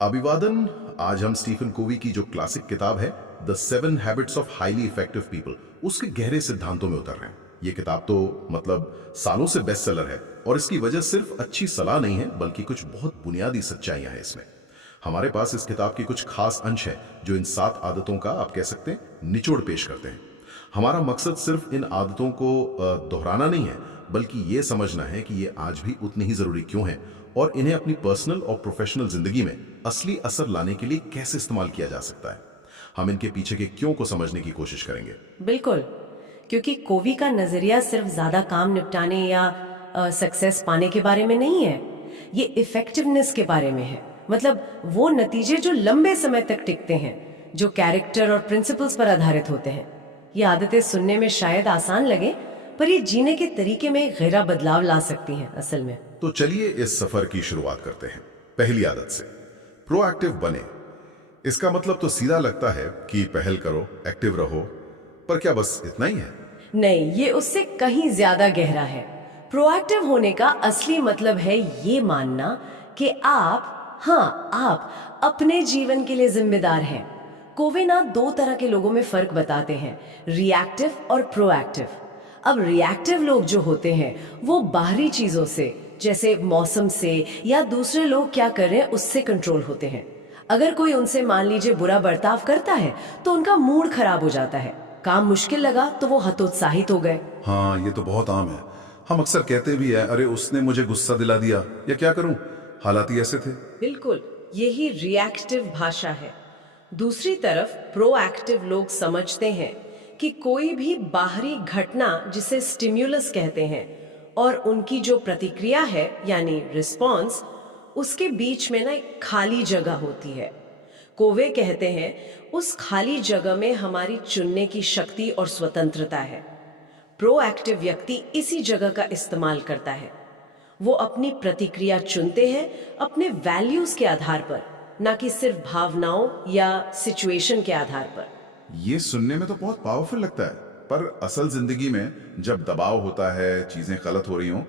अभिवादन। आज हम स्टीफन कोवी की जो क्लासिक किताब है the 7 habits of highly effective people, उसके गहरे सिद्धांतों में उतर रहे हैं। ये किताब तो सालों से बेस्ट सेलर है और इसकी वजह सिर्फ अच्छी सलाह नहीं है बल्कि कुछ बहुत बुनियादी सच्चाइयां हैं इसमें। हमारे पास इस किताब के कुछ खास अंश हैं जो इन 7 आदतों का आप कह सकते हैं निचोड़ पेश करते हैं। हमारा मकसद सिर्फ इन आदतों को दोहराना नहीं है बल्कि ये समझना है कि ये आज भी उतनी ही जरूरी क्यों हैं और इन्हें अपनी पर्सनल और प्रोफेशनल जिंदगी में असली असर लाने के लिए कैसे इस्तेमाल किया जा सकता है। हम इनके पीछे के क्यों को समझने की कोशिश करेंगे। बिल्कुल, क्योंकि कोवी का नजरिया सिर्फ ज्यादा काम निपटाने या सक्सेस पाने के बारे में नहीं है। ये इफेक्टिवनेस के बारे में है। मतलब वो नतीजे जो लंबे समय तक टिकते हैं, जो कैरेक्टर और प्रिंसिपल्स पर आधारित होते हैं। ये आदतें सुनने में शायद आसान लगे, पर ये जीने के तरीके में गहरा बदलाव ला सकती हैं असल में। तो चलिए इस सफर की शुरुआत करते हैं पहली आदत से, प्रोएक्टिव बने। इसका मतलब तो सीधा लगता है कि पहल करो, एक्टिव रहो, पर क्या बस इतना ही है? नहीं, ये उससे कहीं ज्यादा गहरा है। प्रोएक्टिव होने का असली मतलब है ये मानना कि आप अपने जीवन के लिए जिम्मेदार हैं। कोवे ना 2 तरह के लोगों में फर्क बताते हैं, रिएक्टिव और प्रोएक्टिव। अब रिएक्टिव लोग जो होते हैं वो बाहरी चीजों से, जैसे मौसम से या दूसरे लोग क्या कर रहे हैं उससे कंट्रोल होते हैं। अगर कोई उनसे मान लीजिए बुरा बर्ताव करता है तो उनका मूड खराब हो जाता है। काम मुश्किल लगा तो वो हतोत्साहित हो गए। हाँ, ये तो बहुत आम है। हम अक्सर कहते भी है, अरे उसने मुझे गुस्सा दिला दिया, या क्या करूं, हालात ही ऐसे थे। बिल्कुल, यही रिएक्टिव भाषा है। दूसरी तरफ प्रोएक्टिव लोग समझते हैं कि कोई भी बाहरी घटना, जिसे स्टिम्युलस कहते हैं, और उनकी जो प्रतिक्रिया है यानी रिस्पॉन्स, उसके बीच में ना एक खाली जगह होती है। कोवे कहते हैं उस खाली जगह में हमारी चुनने की शक्ति और स्वतंत्रता है। प्रोएक्टिव व्यक्ति इसी जगह का इस्तेमाल करता है। वो अपनी प्रतिक्रिया चुनते हैं अपने वैल्यूज के आधार पर, ना कि सिर्फ भावनाओं या सिचुएशन के आधार पर। ये सुनने में तो बहुत पावरफुल लगता है, पर असल जिंदगी में जब दबाव होता है, चीजें गलत हो रही हों,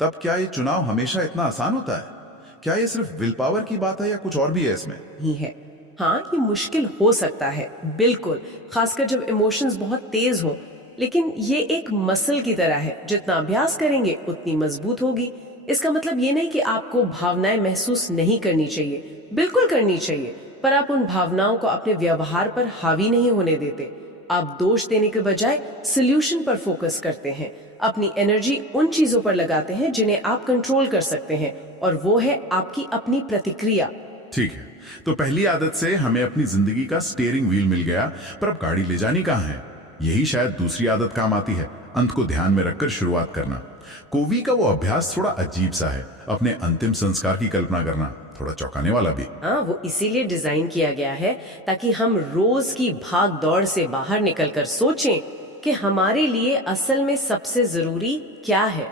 तब क्या ये चुनाव हमेशा इतना आसान होता है? क्या ये सिर्फ विल पावर की बात है या कुछ और भी है इसमें? ही है। हाँ, ये मुश्किल हो सकता है, बिल्कुल, खासकर जब इमोशंस बहुत तेज हो। लेकिन ये एक मसल की तरह है, जितना अभ्यास करेंगे उतनी मजबूत होगी। इसका मतलब ये नहीं कि आपको भावनाएं महसूस नहीं करनी चाहिए, बिल्कुल करनी चाहिए, पर आप उन भावनाओं को अपने व्यवहार पर हावी नहीं होने देते। आप दोष देने के बजाय सोल्यूशन पर फोकस करते हैं, अपनी एनर्जी उन चीजों पर लगाते हैं जिन्हें आप कंट्रोल कर सकते हैं, और वो है आपकी अपनी प्रतिक्रिया। ठीक है, तो पहली आदत से हमें अपनी जिंदगी का स्टीयरिंग व्हील मिल गया, पर अब गाड़ी ले जानी कहाँ है? यही शायद दूसरी आदत काम आती है, अंत को ध्यान में रखकर शुरुआत करना। कोवी का वो अभ्यास थोड़ा अजीब सा है, अपने अंतिम संस्कार की कल्पना करना, थोड़ा चौंकाने वाला भी। हाँ, वो इसीलिए डिजाइन किया गया है ताकि हम रोज की भाग दौड़ से बाहर निकलकर सोचें कि हमारे लिए असल में सबसे जरूरी क्या है।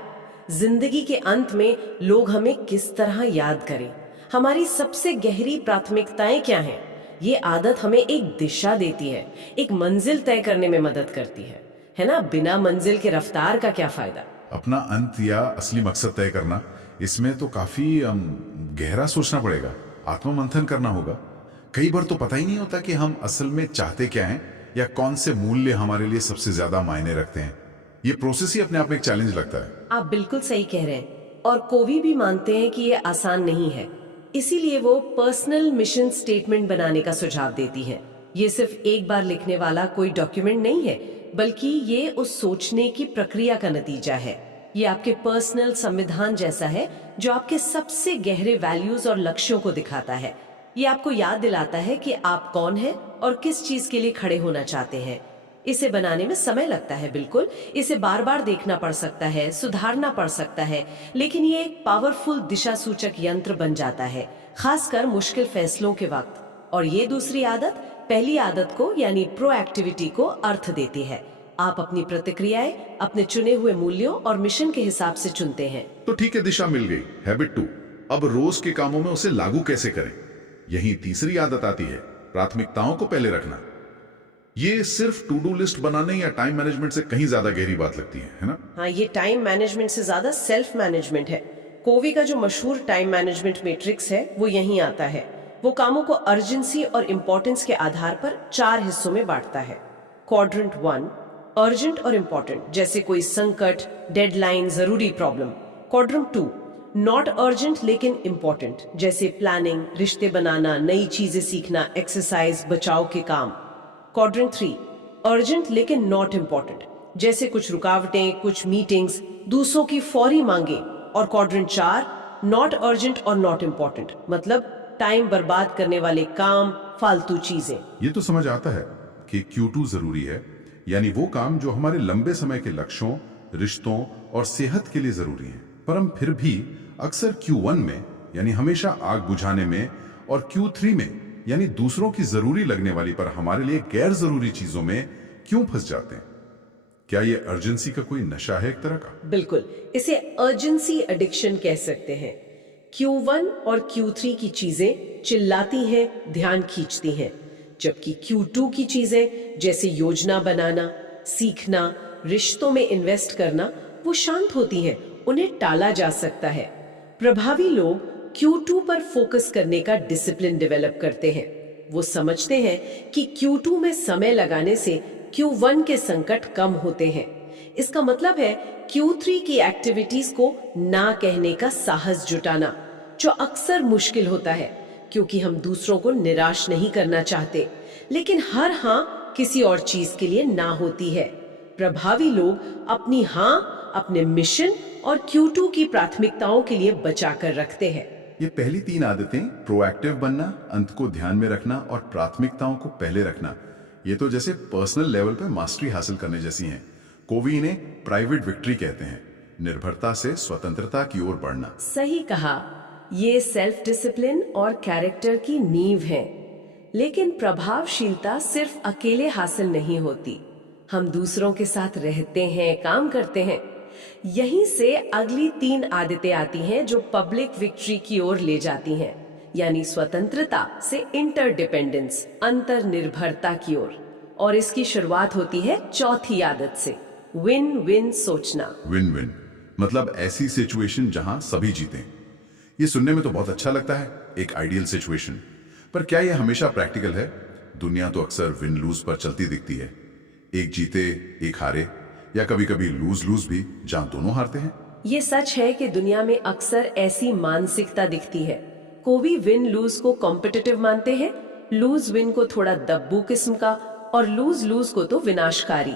जिंदगी के अंत में लोग हमें किस तरह याद करें, हमारी सबसे गहरी प्राथमिकताएं क्या हैं। ये आदत हमें एक दिशा देती है, एक मंजिल तय करने में मदद करती है ना? बिना मंजिल के रफ्तार का क्या फायदा? अपना अंत या असली मकसद तय करना, इसमें तो काफी गहरा सोचना पड़ेगा, आत्ममंथन करना होगा। कई बार तो पता ही नहीं होता कि हम असल में चाहते क्या हैं या कौन से मूल्य हमारे लिए सबसे ज्यादा मायने रखते हैं। ये प्रोसेस ही अपने आप में एक चैलेंज लगता है। आप बिल्कुल सही कह रहे हैं, और कोवी भी मानते हैं कि ये आसान नहीं है। इसीलिए वो पर्सनल मिशन स्टेटमेंट बनाने का सुझाव देती है। ये सिर्फ एक बार लिखने वाला कोई डॉक्यूमेंट नहीं है, बल्कि ये उस सोचने की प्रक्रिया का नतीजा है। ये आपके पर्सनल संविधान जैसा है जो आपके सबसे गहरे वैल्यूज और लक्ष्यों को दिखाता है। ये आपको याद दिलाता है कि आप कौन हैं और किस चीज के लिए खड़े होना चाहते हैं। इसे बनाने में समय लगता है, बिल्कुल, इसे बार बार देखना पड़ सकता है, सुधारना पड़ सकता है, लेकिन ये एक पावरफुल दिशा सूचक यंत्र बन जाता है, खासकर मुश्किल फैसलों के वक्त। और ये दूसरी आदत पहली आदत को यानी प्रोएक्टिविटी को अर्थ देती है। आप अपनी प्रतिक्रियाएं अपने चुने हुए मूल्यों और मिशन के हिसाब से चुनते हैं। तो ठीक है, दिशा मिल गई। हैबिट 2, अब रोज के कामों में उसे लागू कैसे करें? यही तीसरी आदत आती है, प्राथमिकताओं को पहले रखना। ये सिर्फ टू डू लिस्ट बनाने या टाइम मैनेजमेंट से कहीं ज्यादा गहरी बात लगती है ना? हाँ, ये टाइम मैनेजमेंट से ज्यादा सेल्फ मैनेजमेंट है। कोवी का जो मशहूर टाइम मैनेजमेंट मैट्रिक्स है वो यहीं आता है। वो कामों को अर्जेंसी और इम्पोर्टेंस के आधार पर 4 हिस्सों में बांटता है। क्वाड्रेंट 1 अर्जेंट और इम्पोर्टेंट, जैसे कोई संकट, डेडलाइन, जरूरी प्रॉब्लम। क्वाड्रेंट 2 नॉट अर्जेंट लेकिन इम्पोर्टेंट, जैसे प्लानिंग, रिश्ते बनाना, नई चीजें सीखना, एक्सरसाइज, बचाव के काम। क्वाड्रेंट 3 अर्जेंट लेकिन नॉट इम्पोर्टेंट, जैसे कुछ रुकावटें, कुछ मीटिंग्स, दूसरों की फौरी मांगे। और क्वाड्रेंट 4 नॉट अर्जेंट और नॉट इम्पोर्टेंट, मतलब टाइम बर्बाद करने वाले काम, फालतू चीजें। ये तो समझ आता है कि Q2 जरूरी है, यानी वो काम जो हमारे लंबे समय के लक्ष्यों, रिश्तों और सेहत के लिए जरूरी हैं। पर हम फिर भी अक्सर Q1 में, यानी हमेशा आग बुझाने में, और Q3 में, यानी दूसरों की जरूरी लगने वाली पर हमारे लिए गैर जरूरी चीजों में क्यों फंस जाते हैं? क्या ये अर्जेंसी का कोई नशा है एक तरह का? बिल्कुल, इसे अर्जेंसी एडिक्शन कह सकते हैं। Q1 और Q3 की चीजें चिल्लाती हैं, ध्यान खींचती हैं, जबकि Q2 की चीजें जैसे योजना बनाना, सीखना, रिश्तों में इन्वेस्ट करना, वो शांत होती हैं, उन्हें टाला जा सकता है। प्रभावी लोग Q2 पर फोकस करने का डिसिप्लिन डेवलप करते हैं। वो समझते हैं कि Q2 में समय लगाने से Q1 के संकट कम होते हैं। इसका मतलब है Q3 की एक्टिविटीज को ना कहने का साहस जुटाना, जो अक्सर मुश्किल होता है क्योंकि हम दूसरों को निराश नहीं करना चाहते, लेकिन हर हाँ किसी और चीज के लिए ना होती है। प्रभावी लोग अपनी हाँ अपने मिशन और Q2 की प्राथमिकताओं के लिए बचा कर रखते हैं। ये पहली 3 आदतें, प्रोएक्टिव बनना, अंत को ध्यान में रखना और प्राथमिकताओं को पहले रखना, ये तो जैसे पर्सनल लेवल पे मास्टरी हासिल करने जैसी हैं। कोवी इन्हें प्राइवेट विक्ट्री कहते हैं, निर्भरता से स्वतंत्रता की ओर बढ़ना। सही कहा, ये सेल्फ डिसिप्लिन और कैरेक्टर की नींव है। लेकिन प्रभावशीलता सिर्फ अकेले हासिल नहीं होती, हम दूसरों के साथ रहते हैं, काम करते हैं। यहीं से अगली 3 आदतें आती हैं जो पब्लिक विक्ट्री की ओर ले जाती हैं, यानी स्वतंत्रता से इंटरडिपेंडेंस, अंतर निर्भरता की ओर। और इसकी शुरुआत होती है चौथी आदत से, विन विन सोचना। विन विन मतलब ऐसी सिचुएशन जहां सभी जीतें। ये सुनने में तो बहुत अच्छा लगता है, एक आइडियल सिचुएशन, पर क्या ये हमेशा प्रैक्टिकल है? दुनिया तो अक्सर विन लूज पर चलती दिखती है, एक जीते एक हारे, या कभी कभी लूज लूज भी जहां दोनों हारते हैं। ये सच है कि दुनिया में अक्सर ऐसी मानसिकता दिखती है। कोई विन लूज को कॉम्पिटिटिव मानते हैं, लूज विन को थोड़ा दब्बू किस्म का, और लूज लूज को तो विनाशकारी।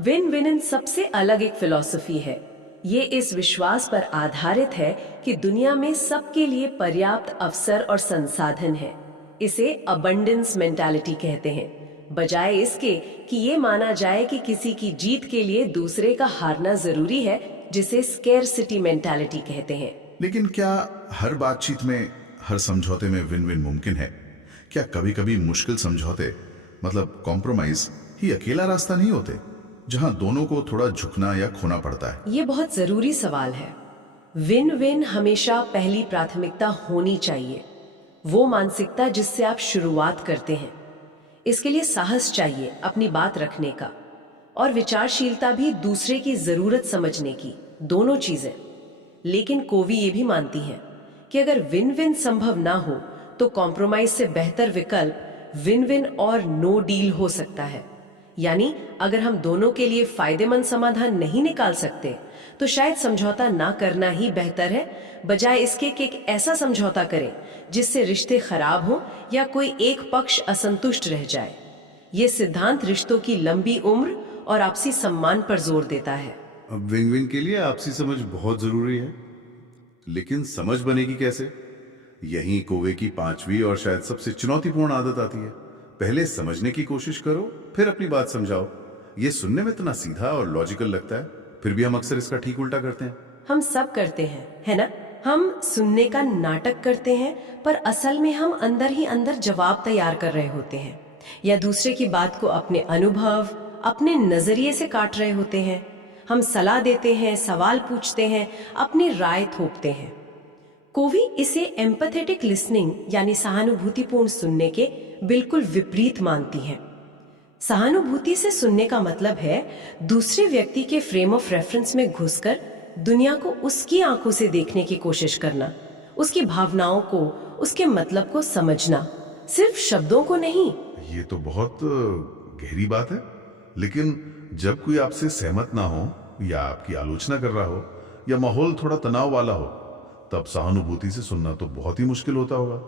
विन विन इन सबसे अलग एक फिलॉसफी है। ये इस विश्वास पर आधारित है कि दुनिया में सबके लिए पर्याप्त अवसर और संसाधन है। इसे अबंडेंस मेंटालिटी कहते हैं, बजाय इसके कि ये माना जाए कि किसी की जीत के लिए दूसरे का हारना जरूरी है, जिसे स्केर्सिटी मेंटालिटी कहते हैं। लेकिन क्या हर बातचीत में, हर समझौते में विन विन मुमकिन है? क्या कभी कभी मुश्किल समझौते, मतलब कॉम्प्रोमाइज ही अकेला रास्ता नहीं होते, जहां दोनों को थोड़ा झुकना या खोना पड़ता है? ये बहुत जरूरी सवाल है। विन विन हमेशा पहली प्राथमिकता होनी चाहिए, वो मानसिकता जिससे आप शुरुआत करते हैं। इसके लिए साहस चाहिए अपनी बात रखने का, और विचारशीलता भी दूसरे की जरूरत समझने की, दोनों चीजें। लेकिन कोवी ये भी मानती है कि अगर विन विन संभव ना हो तो कॉम्प्रोमाइज से बेहतर विकल्प विन विन और नो डील हो सकता है। यानी अगर हम दोनों के लिए फायदेमंद समाधान नहीं निकाल सकते तो शायद समझौता ना करना ही बेहतर है, बजाय इसके कि एक ऐसा समझौता करें जिससे रिश्ते खराब हो या कोई एक पक्ष असंतुष्ट रह जाए। ये सिद्धांत रिश्तों की लंबी उम्र और आपसी सम्मान पर जोर देता है। अब विन विन के लिए आपसी समझ बहुत जरूरी है, लेकिन समझ बनेगी कैसे? यहीं कोवे की 5वीं और शायद सबसे चुनौतीपूर्ण आदत आती है। पहले समझने की कोशिश करो, फिर अपनी बात समझाओ। ये सुनने में इतना सीधा और लॉजिकल लगता है, फिर भी हम अक्सर इसका ठीक उल्टा करते हैं। हम सब करते हैं, है ना? हम सुनने का नाटक करते हैं, पर असल में हम अंदर ही अंदर जवाब तैयार कर रहे होते हैं, या दूसरे की बात को अपने अनुभव, अपने नजरिए से काट रहे होते हैं। हम सलाह देते हैं, सवाल पूछते हैं, अपनी राय थोपते हैं। कोवी इसे एम्पैथेटिक लिसनिंग यानी सहानुभूतिपूर्ण सुनने के बिल्कुल विपरीत मानती हैं। सहानुभूति से सुनने का मतलब है दूसरे व्यक्ति के फ्रेम ऑफ रेफरेंस में घुसकर दुनिया को उसकी आंखों से देखने की कोशिश करना, उसकी भावनाओं को, उसके मतलब को समझना, सिर्फ शब्दों को नहीं। ये तो बहुत गहरी बात है। लेकिन जब कोई आपसे सहमत ना हो या आपकी आलोचना कर रहा हो या माहौल थोड़ा तनाव वाला हो, तब सहानुभूति से सुनना तो बहुत ही मुश्किल होता होगा।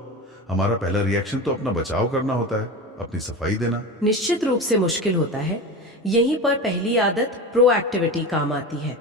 हमारा पहला रिएक्शन तो अपना बचाव करना होता है, अपनी सफाई देना। निश्चित रूप से मुश्किल होता है। यहीं पर पहली आदत प्रोएक्टिविटी काम आती है,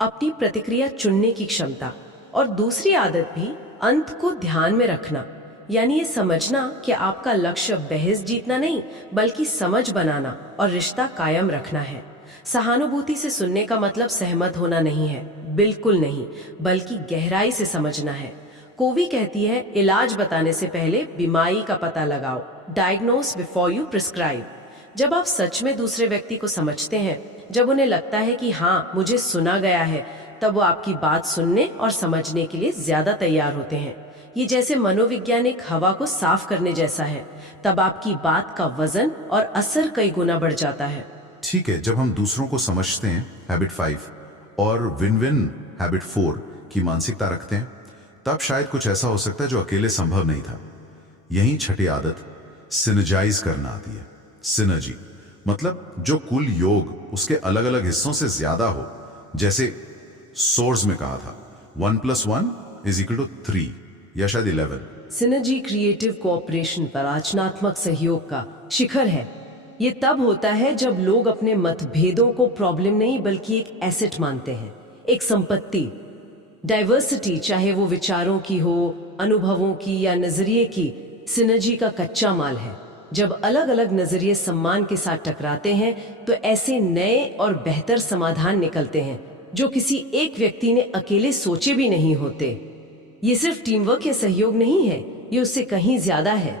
अपनी प्रतिक्रिया चुनने की क्षमता। और दूसरी आदत भी अंत को ध्यान में रखना, यानी ये समझना कि आपका लक्ष्य बहस जीतना नहीं बल्कि समझ बनाना और रिश्ता कायम रखना है। सहानुभूति से सुनने का मतलब सहमत होना नहीं है, बिल्कुल नहीं, बल्कि गहराई से समझना है। कोवी कहती है, इलाज बताने से पहले बीमारी का पता लगाओ, डायग्नोस बिफोर यू प्रिस्क्राइब। जब आप सच में दूसरे व्यक्ति को समझते हैं, जब उन्हें लगता है कि हाँ मुझे सुना गया है, तब वो आपकी बात सुनने और समझने के लिए ज्यादा तैयार होते हैं। ये जैसे मनोवैज्ञानिक हवा को साफ करने जैसा है, तब आपकी बात का वजन और असर कई गुना बढ़ जाता है। ठीक है, जब हम दूसरों को समझते हैं, हैबिट 5, और विन विन हैबिट 4 की मानसिकता रखते हैं, तब शायद कुछ ऐसा हो सकता है जो अकेले संभव नहीं था। यही छठी आदत सिनर्जाइज करना आती है। सिनर्जी मतलब जो कुल योग उसके अलग अलग हिस्सों से ज्यादा हो। जैसे सोर्स में कहा था 1 + 1 = 3 या शायद 11। सिनर्जी क्रिएटिव कोऑपरेशन पर रचनात्मक सहयोग का शिखर है। ये तब होता है जब लोग अपने मतभेदों को प्रॉब्लम नहीं बल्कि एक एसेट मानते हैं, एक संपत्ति। डाइवर्सिटी, चाहे वो विचारों की हो, अनुभवों की या नजरिए की, सिनर्जी का कच्चा माल है। जब अलग अलग नजरिए सम्मान के साथ टकराते हैं तो ऐसे नए और बेहतर समाधान निकलते हैं जो किसी एक व्यक्ति ने अकेले सोचे भी नहीं होते। ये सिर्फ टीम वर्क या सहयोग नहीं है, ये उससे कहीं ज्यादा है।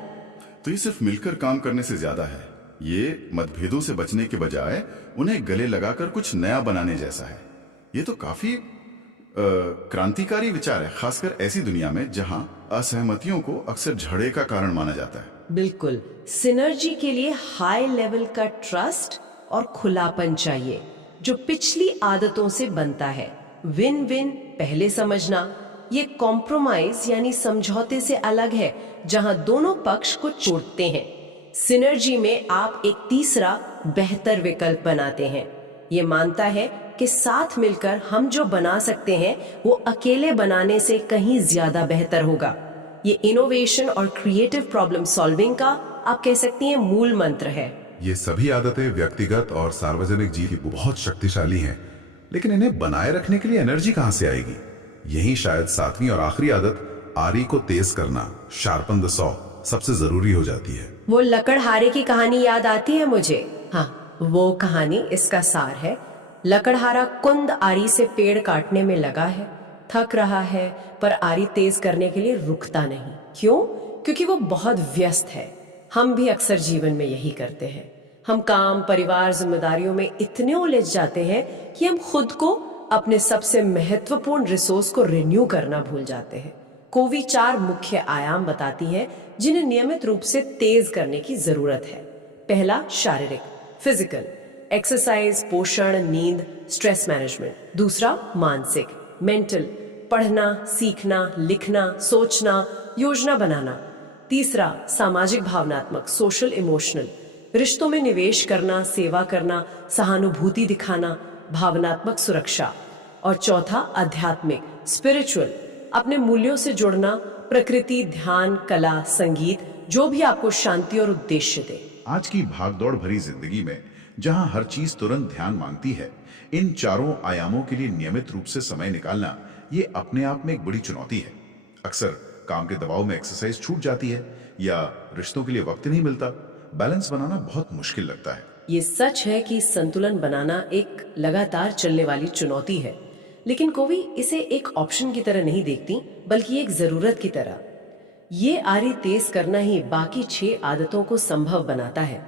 तो ये सिर्फ मिलकर काम करने से ज्यादा है। ये मतभेदों से बचने के बजाय उन्हें गले लगाकर कुछ नया बनाने जैसा है। ये तो काफी क्रांतिकारी विचार है, खासकर ऐसी दुनिया में जहां असहमतियों को अक्सर झगड़े का कारण माना जाता है। बिल्कुल, सिनर्जी के लिए हाई लेवल का ट्रस्ट और खुलापन चाहिए जो पिछली आदतों से बनता है। विन विन पहले समझना, ये कॉम्प्रोमाइज यानी समझौते से अलग है जहां दोनों पक्ष को छोड़ते हैं। सिनर्जी में आप एक तीसरा बेहतर विकल्प बनाते हैं। ये मानता है कि साथ मिलकर हम जो बना सकते हैं वो अकेले बनाने से कहीं ज्यादा बेहतर होगा। ये इनोवेशन और क्रिएटिव प्रॉब्लम सॉल्विंग का आप कह सकती हैं मूल मंत्र है। ये सभी आदतें व्यक्तिगत और सार्वजनिक जीवन की बहुत शक्तिशाली हैं, लेकिन इन्हें बनाए रखने के लिए एनर्जी कहां से आएगी? यही शायद 7वीं और आखिरी आदत आरी को तेज करना, शार्पन द सॉ, सबसे जरूरी हो जाती है। वो लकड़हारे की कहानी याद आती है मुझे। हाँ, वो कहानी इसका सार है। लकड़हारा कुंद आरी से पेड़ काटने में लगा है, थक रहा है, पर आरी तेज करने के लिए रुकता नहीं। क्यों? क्योंकि वो बहुत व्यस्त है। हम भी अक्सर जीवन में यही करते हैं। हम काम, परिवार, जिम्मेदारियों में इतने उलझ जाते हैं कि हम खुद को, अपने सबसे महत्वपूर्ण रिसोर्स को रिन्यू करना भूल जाते हैं। कोवी 4 मुख्य आयाम बताती है जिन्हें नियमित रूप से तेज करने की जरूरत है। पहला, शारीरिक, फिजिकल, एक्सरसाइज, पोषण, नींद, स्ट्रेस मैनेजमेंट। दूसरा, मानसिक, मेंटल, पढ़ना, सीखना, लिखना, सोचना, योजना बनाना। तीसरा, सामाजिक, भावनात्मक, सोशल इमोशनल, रिश्तों में निवेश करना, सेवा करना, सहानुभूति दिखाना, भावनात्मक सुरक्षा। और चौथा, आध्यात्मिक, स्पिरिचुअल, अपने मूल्यों से जुड़ना, प्रकृति, ध्यान, कला, संगीत, जो भी आपको शांति और उद्देश्य दे। आज की भागदौड़ भरी जिंदगी में जहां हर चीज तुरंत ध्यान मांगती है, इन चारों आयामों के लिए नियमित रूप से समय निकालना ये अपने आप में एक बड़ी चुनौती है। अक्सर काम के दबाव में एक्सरसाइज छूट जाती है या रिश्तों के लिए वक्त नहीं मिलता। बैलेंस बनाना बहुत मुश्किल लगता है। ये सच है कि संतुलन बनाना एक लगातार चलने वाली चुनौती है, लेकिन कोवी इसे एक ऑप्शन की तरह नहीं देखती बल्कि एक जरूरत की तरह। ये आरी तेज करना ही बाकी 6 आदतों को संभव बनाता है।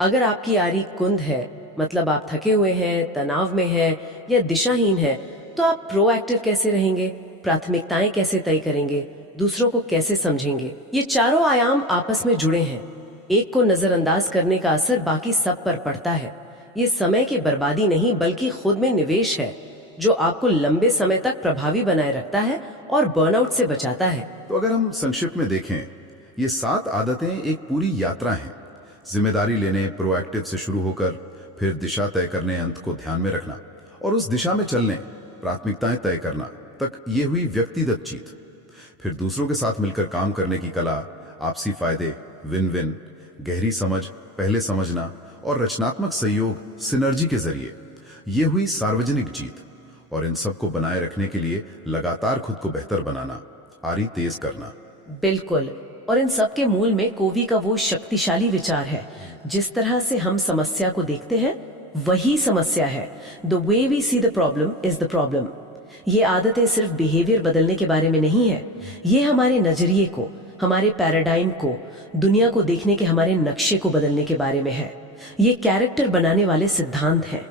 अगर आपकी आरी कुंद है, मतलब आप थके हुए हैं, तनाव में हैं या दिशाहीन हैं, तो आप प्रोएक्टिव कैसे रहेंगे, प्राथमिकताएं कैसे तय करेंगे, दूसरों को कैसे समझेंगे? ये चारों आयाम आपस में जुड़े हैं। एक को नजरअंदाज करने का असर बाकी सब पर पड़ता है। ये समय की बर्बादी नहीं बल्कि खुद में निवेश है जो आपको लंबे समय तक प्रभावी बनाए रखता है और बर्नआउट से बचाता है। तो अगर हम संक्षिप्त में देखें, ये 7 आदतें एक पूरी यात्रा हैं। जिम्मेदारी लेने, प्रोएक्टिव से शुरू होकर फिर दिशा तय करने, अंत को ध्यान में रखना और उस दिशा में चलने, प्राथमिकताएं तय करना तक ये हुई व्यक्तिगत जीत। फिर दूसरों के साथ मिलकर काम करने की कला, आपसी फायदे, विन विन, गहरी समझ, पहले समझना और रचनात्मक सहयोग, सिनर्जी के जरिए, ये हुई सार्वजनिक जीत। और इन सब को बनाए रखने के लिए लगातार खुद को बेहतर बनाना, आरी तेज करना। बिल्कुल। और इन सब के मूल में कोवी का वो शक्तिशाली विचार है, जिस तरह से हम समस्या को देखते हैं वही समस्या है। The way we see the problem is the problem. ये आदतें सिर्फ बिहेवियर बदलने के बारे में नहीं है, ये हमारे नजरिए को, हमारे पैराडाइम को, दुनिया को देखने के हमारे नक्शे को बदलने के बारे में है। ये कैरेक्टर बनाने वाले सिद्धांत हैं।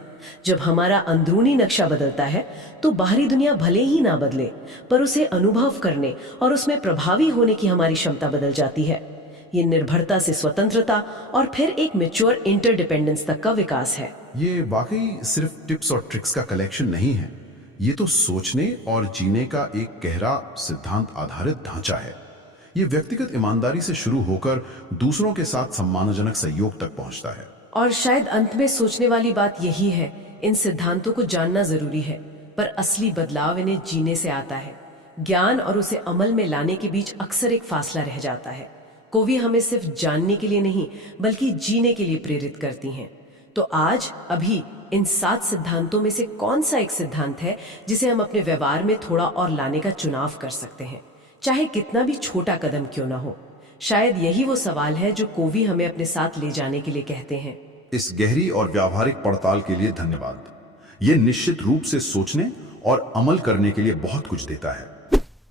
जब हमारा अंदरूनी नक्शा बदलता है तो बाहरी दुनिया भले ही ना बदले, पर उसे अनुभव करने और उसमें प्रभावी होने की हमारी क्षमता बदल जाती है। ये निर्भरता से स्वतंत्रता और फिर एक मैच्योर इंटरडिपेंडेंस तक का विकास है। ये वाकई सिर्फ टिप्स और ट्रिक्स का कलेक्शन नहीं है, ये तो सोचने और जीने का एक गहरा सिद्धांत आधारित ढांचा है। ये व्यक्तिगत ईमानदारी से शुरू होकर दूसरों के साथ सम्मानजनक सहयोग तक पहुंचता है। और शायद अंत में सोचने वाली बात यही है, इन सिद्धांतों को जानना जरूरी है, पर असली बदलाव इन्हें जीने से आता है। ज्ञान और उसे अमल में लाने के बीच अक्सर एक फासला रह जाता है। कोवी हमें सिर्फ जानने के लिए नहीं, बल्कि जीने के लिए प्रेरित करती हैं। तो आज अभी इन 7 सिद्धांतों में से कौन सा एक सिद्धांत है जिसे हम अपने व्यवहार में थोड़ा और लाने का चुनाव कर सकते हैं, चाहे कितना भी छोटा कदम क्यों ना हो? शायद यही वो सवाल है जो कोवी हमें अपने साथ ले जाने के लिए कहते हैं। इस गहरी और व्यावहारिक पड़ताल के लिए धन्यवाद। ये निश्चित रूप से सोचने और अमल करने के लिए बहुत कुछ देता है।